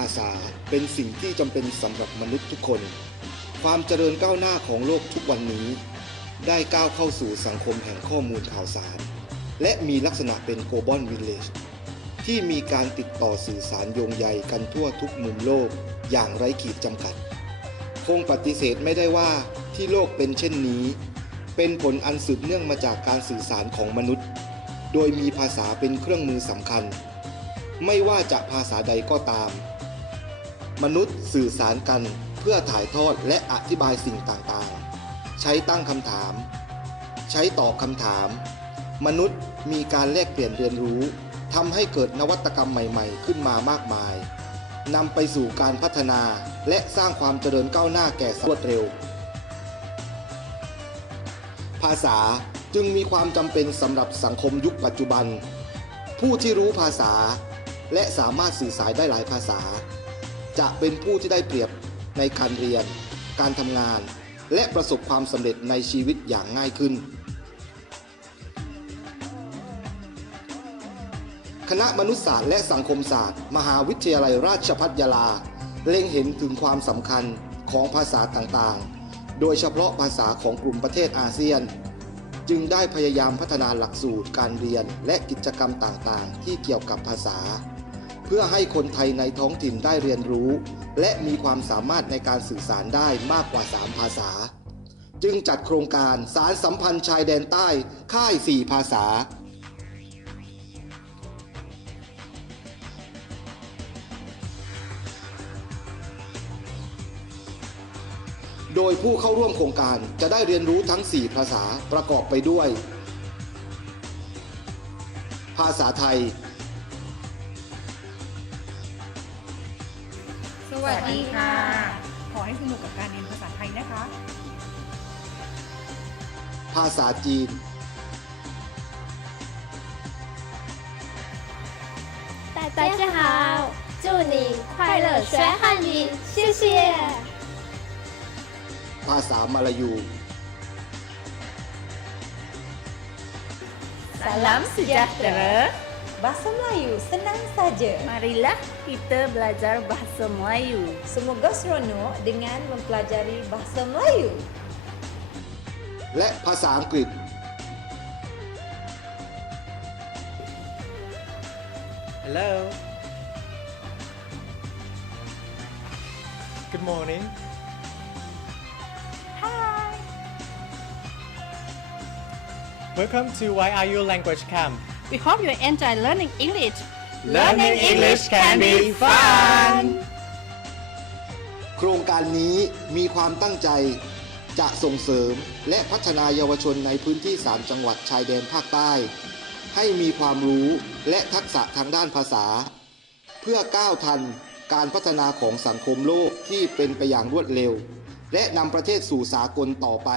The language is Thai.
าษาเป็นสิ่งที่จำเป็นสำหรับมนุษย์ทุกคน ความเจริญก้าวหน้าของโลกทุกวันนี้ ได้ก้าวเข้าสู่สังคมแห่งข้อมูลข่าวสาร และมีลักษณะเป็น global village ที่มีการติดต่อสื่อสารโยงใยกันทั่วทุกมุมโลกอย่างไร้ขีดจำกัด คงปฏิเสธไม่ได้ว่าที่โลกเป็นเช่นนี้ เป็นผลอันสืบเนื่องมาจากการสื่อสารของมนุษย์ โดยมีภาษาเป็นเครื่องมือสำคัญ ไม่ว่าจะภาษาใดก็ตาม มนุษย์สื่อสารกันเพื่อถ่ายทอดและอธิบายสิ่งต่างๆ ใช้ตั้งคำถาม ใช้ตอบคำถาม มนุษย์มีการแลกเปลี่ยนเรียนรู้ทำให้เกิดนวัตกรรมใหม่ๆ ขึ้นมามากมายนำไปสู่การพัฒนาและสร้างความเจริญก้าวหน้าแก่สังคมรวดเร็ว ภาษาจึงมีความจำเป็นสำหรับสังคมยุคปัจจุบัน ผู้ที่รู้ภาษาและสามารถสื่อสารได้หลายภาษา จะเป็นผู้ที่ได้เปรียบในการเรียน การทำงาน และประสบความสำเร็จในชีวิตอย่างง่ายขึ้น คณะมนุษยศาสตร์และสังคมศาสตร์ มหาวิทยาลัยราชภัฏยาลา เล็งเห็นถึงความสำคัญของภาษาต่างๆ โดยเฉพาะภาษาของกลุ่มประเทศอาเซียน จึงได้พยายามพัฒนาหลักสูตรการเรียนและกิจกรรมต่างๆ ที่เกี่ยวกับภาษา เพื่อให้คนไทยในท้องถิ่นได้เรียนรู้ และมีความสามารถในการสื่อสารได้มากกว่า 3 ภาษา จึงจัดโครงการสารสัมพันธ์ชายแดนใต้ค่าย 4 ภาษา โดยผู้เข้าร่วมโครงการจะได้เรียนรู้ทั้ง 4 ภาษาประกอบไปด้วย ภาษาไทย สวัสดีค่ะ ขอให้สนุกกับการเรียนภาษาไทยนะคะ ภาษาจีน 大家好，祝你快乐学汉语，谢谢。 ภาษามาลายู Salam sejahtera. Bahasa Melayu senang saja. Marilah kita belajar bahasa Melayu. Semoga seronok dengan mempelajari bahasa Melayu. และภาษาอังกฤษ Hello. Good morning. Hi Welcome to YRU Language Camp. We hope you enjoy learning English Learning English can be fun. โครงการนี้มีความตั้งใจจะส่งเสริมและพัฒนาเยาวชนในพื้นที่ 3 จังหวัดชายแดนภาคใต้ ให้มีความรู้และทักษะทางด้านภาษา เพื่อก้าวทันการพัฒนาของสังคมโลกที่เป็นไปอย่างรวดเร็ว และนำประเทศสู่สากลต่อไป